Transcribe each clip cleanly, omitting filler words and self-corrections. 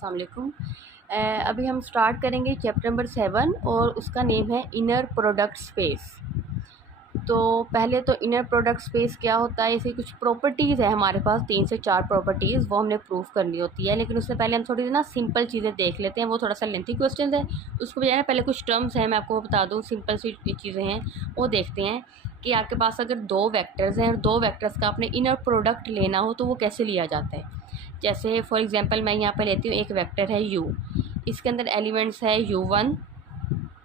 अस्सलाम वालेकुम। अभी हम स्टार्ट करेंगे चैप्टर नंबर 7 और उसका नेम है इनर प्रोडक्ट स्पेस। तो पहले तो इनर प्रोडक्ट स्पेस क्या होता है, ऐसी कुछ प्रॉपर्टीज़ है हमारे पास 3 से 4 प्रॉपर्टीज़, वो हमने प्रूफ करनी होती है। लेकिन उससे पहले हम थोड़ी सी ना सिंपल चीज़ें देख लेते हैं, वो थोड़ा सा लेंथी क्वेश्चन है। उसको बजाय ना पहले कुछ टर्म्स हैं, मैं आपको बता दूँ, सिंपल सी चीज़ें हैं वो देखते हैं कि आपके पास अगर 2 वेक्टर्स हैं और 2 वेक्टर्स का आपने इनर प्रोडक्ट लेना हो तो वो कैसे लिया जाता है। जैसे फॉर एग्जांपल मैं यहाँ पर लेती हूँ, एक वेक्टर है u, इसके अंदर एलिमेंट्स है u1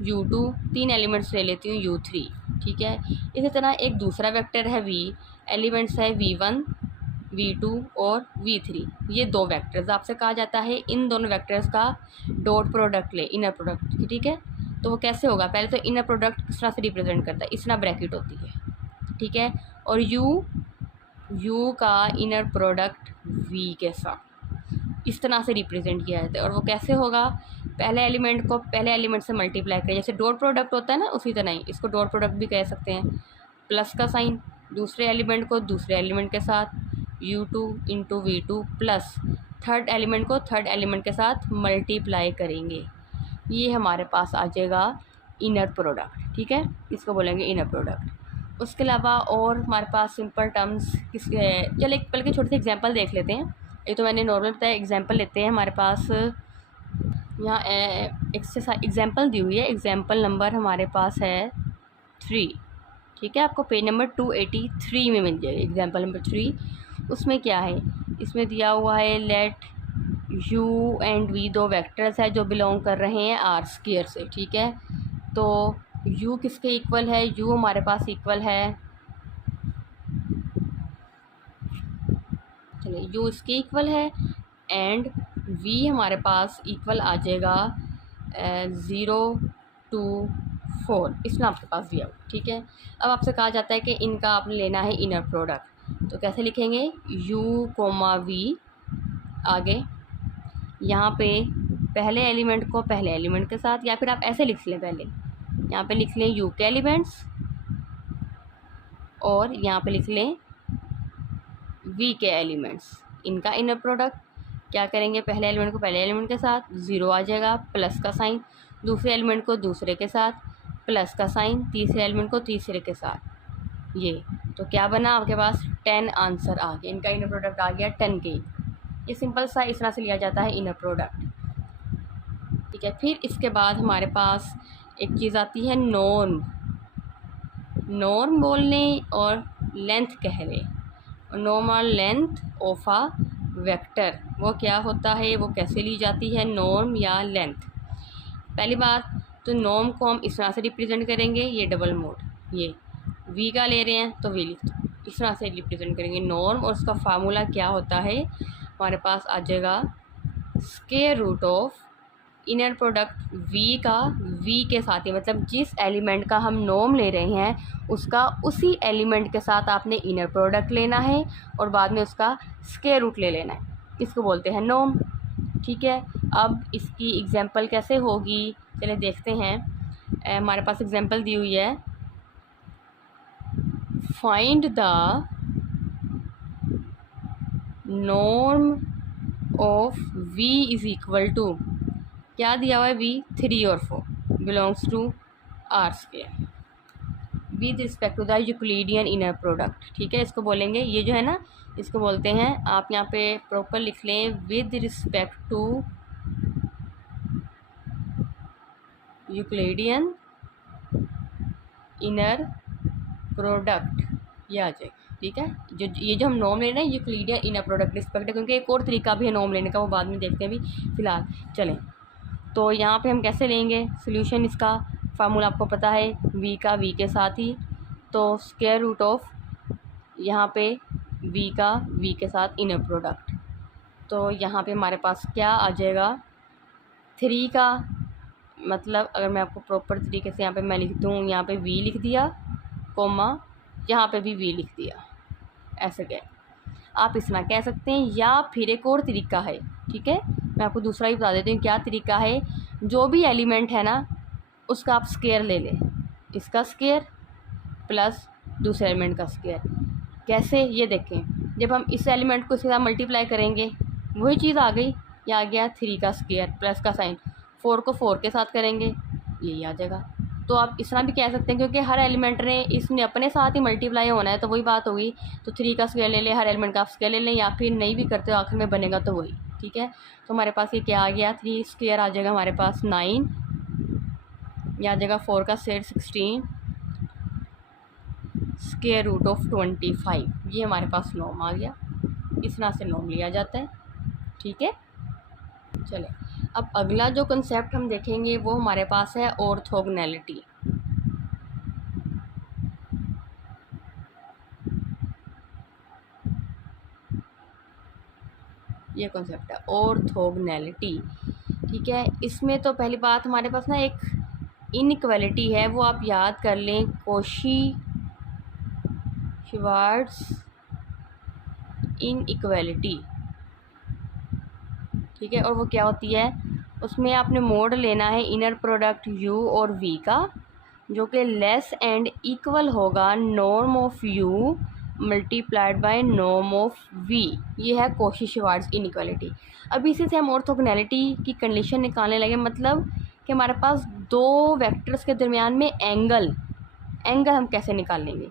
u2, 3 एलिमेंट्स ले लेती हूँ u3, ठीक है। इसी तरह एक दूसरा वेक्टर है v, एलिमेंट्स है v1 v2 और v3, ये 2 वेक्टर्स। आपसे कहा जाता है इन दोनों वेक्टर्स का डॉट प्रोडक्ट ले, इनर प्रोडक्ट, ठीक है। तो वो कैसे होगा, पहले तो इनर प्रोडक्ट किस तरह से रिप्रेजेंट करता है, इस तरह ब्रैकेट होती है, ठीक है। और u का इनर प्रोडक्ट v के साथ इस तरह से रिप्रेजेंट किया जाता है। और वो कैसे होगा, पहले एलिमेंट को पहले एलिमेंट से मल्टीप्लाई करें, जैसे डॉट प्रोडक्ट होता है ना, उसी तरह ही इसको डॉट प्रोडक्ट भी कह सकते हैं। प्लस का साइन, दूसरे एलिमेंट को दूसरे एलिमेंट के साथ u2 into v2 plus third element को थर्ड एलिमेंट के साथ मल्टीप्लाई करेंगे, ये हमारे पास आ जाएगा इनर प्रोडक्ट, ठीक है। इसको बोलेंगे इनर प्रोडक्ट। उसके अलावा और हमारे पास सिंपल टर्म्स चलिए बल्कि छोटे से एग्जांपल देख लेते हैं। ये तो मैंने नॉर्मल बताया, एग्जांपल लेते हैं। हमारे पास यहाँ एग्जांपल दी हुई है, एग्जांपल नंबर हमारे पास है 3, ठीक है। आपको पेज नंबर 283 में मिल जाएगा एग्जांपल नंबर 3। उसमें क्या है, इसमें दिया हुआ है let u and v 2 vectors है जो बिलोंग कर रहे हैं आर स्क्वायर से, ठीक है। तो u किसके इक्वल है, u हमारे पास इक्वल है, चलिए u इसके इक्वल है, एंड v हमारे पास इक्वल आ जाएगा 0 to 4, इसमें आपके पास दिया हुआ, ठीक है। अब आपसे कहा जाता है कि इनका आपने लेना है इनर प्रोडक्ट, तो कैसे लिखेंगे, u कोमा v, आगे यहाँ पे पहले एलिमेंट को पहले एलिमेंट के साथ, या फिर आप ऐसे लिख लें, पहले यहाँ पे लिख लें u के एलिमेंट्स और यहाँ पे लिख लें v के एलिमेंट्स, इनका इनर प्रोडक्ट। क्या करेंगे, पहले एलिमेंट को पहले एलिमेंट के साथ 0 आ जाएगा, प्लस का साइन, दूसरे एलिमेंट को दूसरे के साथ प्लस का साइन, तीसरे एलिमेंट को तीसरे के साथ, ये तो क्या बना आपके पास 10 आंसर आ गया, इनका इनर प्रोडक्ट आ गया 10 के। ये सिंपल सा इस तरह से लिया जाता है इनर प्रोडक्ट, ठीक है। फिर इसके बाद हमारे पास एक चीज़ आती है नॉर्म, नॉर्म बोलने और लेंथ कह रहे, normal length of a vector, वो क्या होता है, वो कैसे ली जाती है, नॉर्म या लेंथ। पहली बात तो नॉर्म को हम इस तरह से रिप्रेजेंट करेंगे, ये डबल मोड, ये v का ले रहे हैं तो v लिख दो, इस तरह से रिप्रेजेंट करेंगे नॉर्म। और उसका फार्मूला क्या होता है, हमारे पास आ जाएगा square root of inner product v का v के साथ ही, मतलब जिस एलिमेंट का हम नॉर्म ले रहे हैं उसका उसी एलिमेंट के साथ आपने इनर प्रोडक्ट लेना है और बाद में उसका स्क्वायर रूट ले लेना है, इसको बोलते हैं नॉर्म, ठीक है। अब इसकी एग्जांपल कैसे होगी, चलिए देखते हैं। हमारे पास एग्जांपल दी हुई है, find the norm of v is equal to, क्या दिया हुआ है, v 3 और 4 belongs to R square with respect to the Euclidean inner product, ठीक है। इसको बोलेंगे, ये जो है ना इसको बोलते हैं, आप यहाँ पे प्रॉपर लिख लें with respect to Euclidean inner product, ये आ जाएगा, ठीक है। ये जो हम नॉर्म ले रहे हैं यूक्लिडियन इनर प्रोडक्ट रिस्पेक्ट है, क्योंकि एक और तरीका भी है नॉर्म लेने का, वो बाद में देखते हैं, अभी फ़िलहाल चलें। तो यहाँ पे हम कैसे लेंगे सोल्यूशन, इसका फार्मूला आपको पता है, v का v के साथ ही, तो स्क्वायर रूट ऑफ यहाँ पे v का v के साथ इनर प्रोडक्ट, तो यहाँ पे हमारे पास क्या आ जाएगा 3 का, मतलब अगर मैं आपको प्रॉपर तरीके से यहाँ पे मैं लिख दूँ, यहाँ पे v लिख दिया कोमा, यहाँ पे भी v लिख दिया, ऐसे क्या आप इस तरह कह सकते हैं। या फिर एक और तरीका है, ठीक है, मैं आपको दूसरा ही बता देती हूँ क्या तरीका है। जो भी एलिमेंट है ना उसका आप स्क्वायर ले लें, इसका स्क्वायर प्लस दूसरे एलिमेंट का स्क्वायर, कैसे, ये देखें, जब हम इस एलिमेंट को इसके साथ मल्टीप्लाई करेंगे वही चीज़ आ गई, ये आ गया 3 का स्क्वायर प्लस का साइन, 4 को 4 के साथ करेंगे यही आ जाएगा। तो आप इस तरह भी कह सकते हैं क्योंकि हर एलिमेंट ने इसने अपने साथ ही मल्टीप्लाई होना है तो वही बात होगी। तो 3 का स्क्वायर ले लें, हर एलिमेंट का आप स्क्वायर ले लें, या फिर नहीं भी करते तो आखिर में बनेगा तो वही, ठीक है। तो हमारे पास ये क्या आ गया, 3 स्क्वायर आ जाएगा हमारे पास 9, यह आ जाएगा 4 का स्क्वायर 16, स्क्वायर रूट ऑफ 25, ये हमारे पास नॉर्म आ गया। इस तरह से नॉर्म लिया जाता है, ठीक है। चले अब अगला जो कंसेप्ट हम देखेंगे वो हमारे पास है ऑर्थोगोनैलिटी। ये कॉन्सेप्ट है ऑर्थोगोनैलिटी, ठीक है। इसमें तो पहली बात हमारे पास ना एक इनइक्वालिटी है, वो आप याद कर लें, कॉशी-श्वार्ट्ज इनइक्वालिटी, ठीक है। और वो क्या होती है, उसमें आपने मोड लेना है इनर प्रोडक्ट u और v का, जो कि लेस एंड इक्वल होगा norm of u multiplied by norm of v। ये है कॉशी-श्वार्ट्ज इनइक्वालिटी। अब इसी से हम ऑर्थोगोनैलिटी की कंडीशन निकालने लगे, मतलब कि हमारे पास दो वेक्टर्स के दरमियान में एंगल हम कैसे निकालेंगे,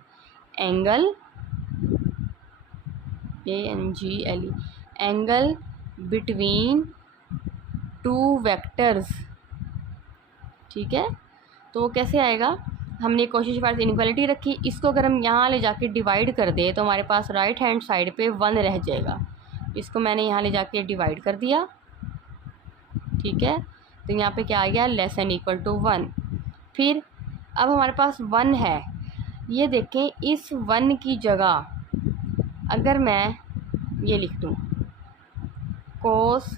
angle ANGLE, angle between two vectors, ठीक है। तो वो कैसे आएगा, हमने कॉशी-श्वार्ट्ज इनइक्वालिटी रखी, इसको अगर हम यहाँ ले जाके डिवाइड कर दें तो हमारे पास राइट हैंड साइड पे 1 रह जाएगा। इसको मैंने यहाँ ले जाके डिवाइड कर दिया, ठीक है। तो यहाँ पे क्या आ गया, लेस एंड इक्वल टू 1। फिर अब हमारे पास 1 है, ये देखें, इस 1 की जगह अगर मैं ये लिख दूँ cos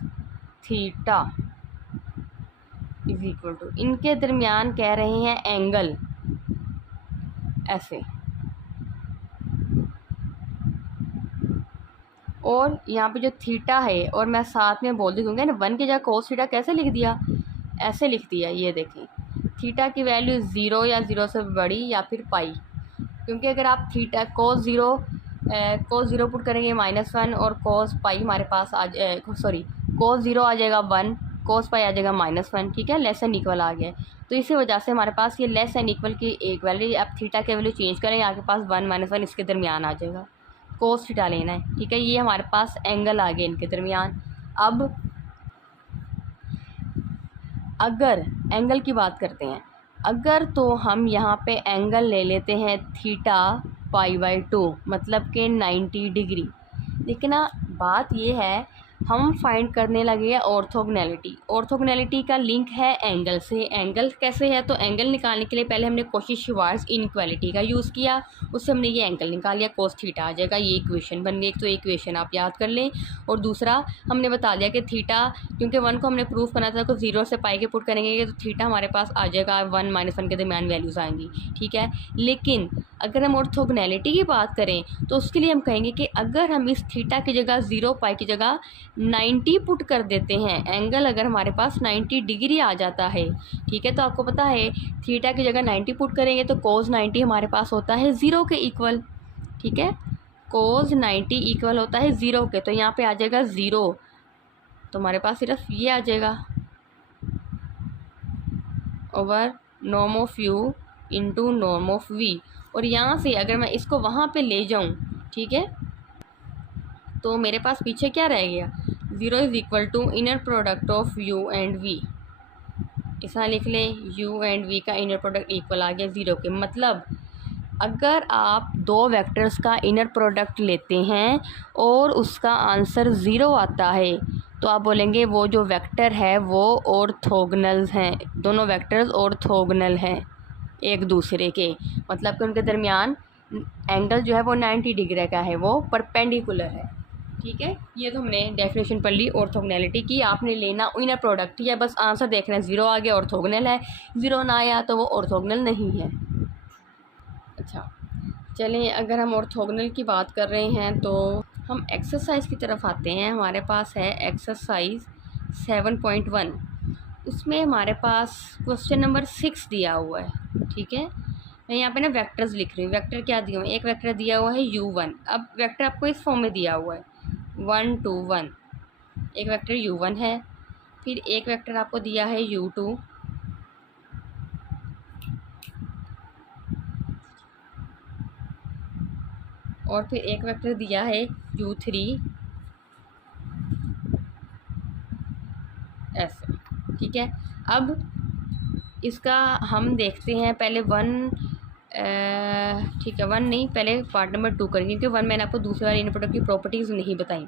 theta is equal to, इनके दरमियान कह रहे हैं एंगल, ऐसे, और यहाँ पे जो थीटा है, और मैं साथ में बोल दूँगा ना 1 की जगह कोस थीटा कैसे लिख दिया, ऐसे लिख दिया। ये देखें, थीटा की वैल्यू 0 या 0 से बड़ी या फिर पाई, क्योंकि अगर आप थीटा कोस ज़ीरो पुट करेंगे -1, और कोस पाई हमारे पास कोस 0 आ जाएगा 1, कोस पाई आ जाएगा -1, ठीक है। लेस एंड इक्वल आ गया, तो इसी वजह से हमारे पास ये लेस एंड इक्वल की एक वैल्यू, आप थीटा की वैल्यू चेंज करें, आपके पास 1 -1 इसके दरमियान आ जाएगा, कोस थीटा लेना है, ठीक है। ये हमारे पास एंगल आ गया इनके दरमियान। अब अगर एंगल की बात करते हैं, अगर तो हम यहाँ पे एंगल ले लेते हैं थीटा π/2, मतलब कि 90 डिग्री। लेकिन ना बात ये है, हम फाइंड करने लगे हैं ऑर्थोगोनैलिटी का लिंक है एंगल से। एंगल कैसे है, तो एंगल निकालने के लिए पहले हमने कॉशी-श्वार्ट्ज इनइक्वालिटी का यूज़ किया, उससे हमने ये एंगल निकाल लिया, कोस थीटा आ जाएगा। ये इक्वेशन बन गई, तो इक्वेशन आप याद कर लें। और दूसरा हमने बता दिया कि थीटा, क्योंकि 1 को हमने प्रूफ करना था, तो 0 से पाई के पुट करेंगे तो थीटा हमारे पास आ जाएगा 1 -1 के दरमियान वैल्यूज़ आएंगी, ठीक है। लेकिन अगर हम ऑर्थोगोनैलिटी की बात करें तो उसके लिए हम कहेंगे कि अगर हम इस थीटा की जगह 0 पाई की जगह 90 पुट कर देते हैं, एंगल अगर हमारे पास 90 डिग्री आ जाता है, ठीक है। तो आपको पता है थीटा की जगह 90 पुट करेंगे तो कोस 90 हमारे पास होता है 0 के इक्वल, ठीक है। कोस 90 इक्वल होता है 0 के, तो यहाँ पे आ जाएगा 0, तो हमारे पास सिर्फ ये आ जाएगा over norm of u into norm of v। और यहाँ से अगर मैं इसको वहाँ पे ले जाऊँ, ठीक है, तो मेरे पास पीछे क्या रह गया, 0 is equal to inner product of u and v। ऐसा लिख लें, u एंड v का इनर प्रोडक्ट इक्वल आ गया 0 के। मतलब अगर आप दो वेक्टर्स का इनर प्रोडक्ट लेते हैं और उसका आंसर 0 आता है, तो आप बोलेंगे वो जो वेक्टर है वो ऑर्थोगोनल हैं, दोनों वेक्टर्स ऑर्थोगोनल हैं एक दूसरे के, मतलब कि उनके दरमियान एंगल जो है वो 90 डिग्री का है, वो परपेंडिकुलर है, ठीक है। ये तो हमने डेफिनेशन पढ़ ली ऑर्थोगोनैलिटी की। आपने लेना इनर प्रोडक्ट ही है, बस आंसर देखना है, 0 आ गया ऑर्थोगोनल है, 0 ना आया तो वो ऑर्थोगोनल नहीं है। अच्छा चलें, अगर हम ऑर्थोगोनल की बात कर रहे हैं तो हम एक्सरसाइज की तरफ आते हैं। हमारे पास है एक्सरसाइज 7.1, उसमें हमारे पास क्वेश्चन नंबर 6 दिया हुआ है, ठीक है। मैं यहाँ पे ना वेक्टर्स लिख रही हूँ। वेक्टर क्या दिया हुआ है, एक वेक्टर दिया हुआ है u1। अब वेक्टर आपको इस फॉर्म में दिया हुआ है 1 2 1, एक वेक्टर u1 है, फिर एक वेक्टर आपको दिया है u2, और फिर एक वेक्टर दिया है u3, ऐसे, ठीक है। अब इसका हम देखते हैं पहले ठीक है, 1 नहीं, पहले पार्ट नंबर 2 करेंगे, क्योंकि 1 मैंने आपको दूसरे वाले इनर प्रोडक्ट की प्रॉपर्टीज़ नहीं बताई।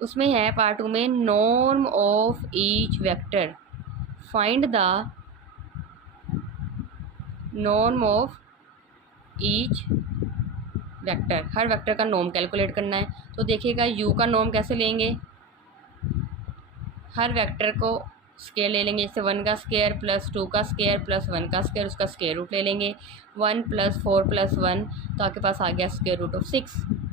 उसमें है पार्ट 2 में norm of each vector, find the norm of each vector, her vector का नॉर्म कैलकुलेट करना है। तो देखिएगा u का नॉर्म कैसे लेंगे, हर वेक्टर को स्केयर ले लेंगे, जैसे 1 का स्केयर प्लस 2 का स्केयर प्लस 1 का स्केयर, उसका स्केयर रूट ले लेंगे, 1 + 4 + 1, तो आपके पास आ गया स्केयर रूट ऑफ 6,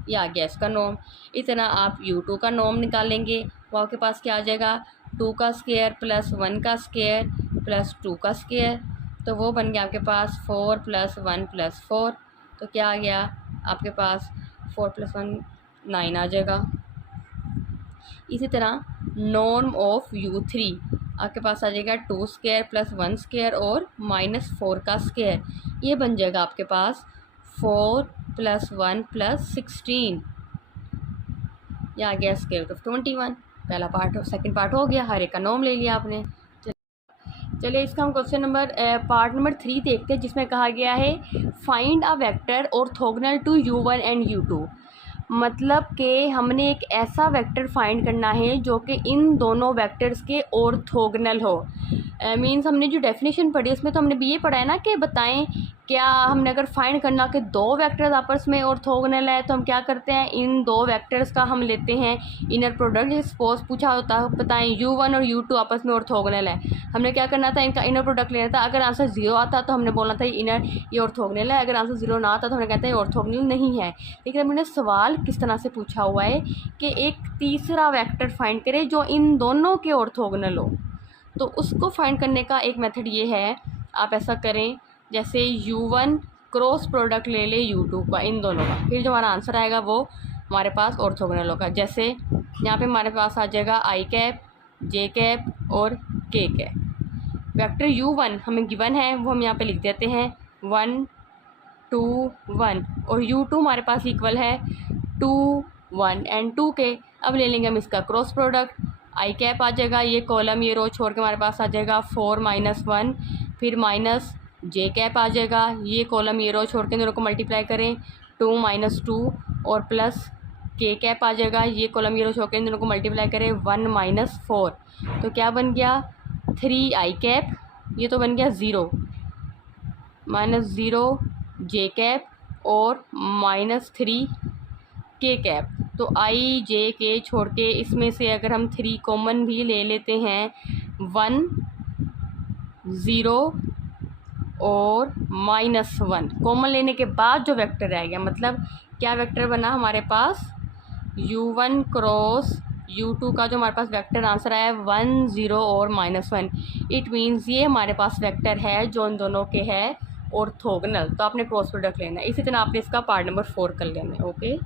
ये आ गया इसका नॉर्म। इस तरह आप u2 का नॉर्म निकालेंगे, वो आपके पास क्या आ जाएगा, 2 का स्केयर प्लस 1 का स्केयर प्लस 2 का स्केयर, तो वो बन गया आपके पास 4 + 1 + 4, तो क्या आ गया आपके पास 4 + 1 9 आ जाएगा। इसी तरह नॉर्म ऑफ u3 आपके पास आ जाएगा 2 स्क्वायर प्लस 1 स्क्वायर और -4 का स्क्वायर, ये बन जाएगा आपके पास 4 + 1 + 16, ये आ गया स्क्वायर रूट ऑफ 21। पहला पार्ट और सेकंड पार्ट हो गया, हर एक का नॉर्म ले लिया आपने। चलिए इसका हम क्वेश्चन नंबर पार्ट नंबर 3 देखते हैं, जिसमें कहा गया है find a vector orthogonal to u1 and u2। मतलब कि हमने एक ऐसा वेक्टर फाइंड करना है जो कि इन दोनों वेक्टर्स के ऑर्थोगोनल हो। मींस हमने जो डेफिनेशन पढ़ी उसमें तो हमने भी ये पढ़ा है ना कि बताएं क्या हमने अगर फाइंड करना कि दो वेक्टर्स आपस में ऑर्थोगोनल है तो हम क्या करते हैं, इन दो वेक्टर्स का हम लेते हैं इनर प्रोडक्ट। जैसे सपोज पूछा होता है बताएं u1 और u2 आपस में ऑर्थोगोनल है, हमने क्या करना था, इनका इनर प्रोडक्ट लेना था। अगर आंसर 0 आता तो हमने बोलना था ये ऑर्थोगोनल है, अगर आंसर 0 ना आता तो हमने कहते हैं ऑर्थोगोनल नहीं है। लेकिन हमने सवाल किस तरह से पूछा हुआ है कि एक तीसरा वेक्टर फाइंड करें जो इन दोनों के ऑर्थोगोनल हो। तो उसको फाइंड करने का एक मेथड ये है, आप ऐसा करें जैसे u1 क्रॉस प्रोडक्ट ले ले u2 का, इन दोनों का, फिर जो हमारा आंसर आएगा वो हमारे पास ऑर्थोगोनल होगा। जैसे यहाँ पे हमारे पास आ जाएगा i कैप, j कैप और k कैप। वेक्टर u1 हमें गिवन है वो हम यहाँ पे लिख देते हैं 1 2 1, और u2 हमारे पास इक्वल है 2 1 एंड 2 के। अब ले लेंगे हम इसका क्रॉस प्रोडक्ट, आई कैप आ जाएगा, ये कॉलम ये रो छोड़ के हमारे पास आ जाएगा 4 - 1, फिर माइनस जे कैप आ जाएगा, ये कॉलम ये रो छोड़ के दोनों को मल्टीप्लाई करें 2 - 2, और प्लस के कैप आ जाएगा, ये कॉलम ये रो छोड़ के दोनों को मल्टीप्लाई करें 1 - 4, तो क्या बन गया 3 आई कैप, ये तो बन गया 0 -0 जे कैप और -3 के कैप। तो आई जे के छोड़ के इसमें से अगर हम 3 कॉमन भी ले लेते हैं 1 0 और -1 कॉमन लेने के बाद जो वेक्टर रह गया, मतलब क्या वेक्टर बना हमारे पास u1 क्रॉस u2 का जो हमारे पास वेक्टर आंसर आया है 1 0 और -1। इट मीन्स ये हमारे पास वेक्टर है जो इन दोनों के है ऑर्थोगोनल। तो आपने क्रॉस प्रोडक्ट लेना है। इसी तरह आपने इसका पार्ट नंबर 4 कर लेना है। ओके।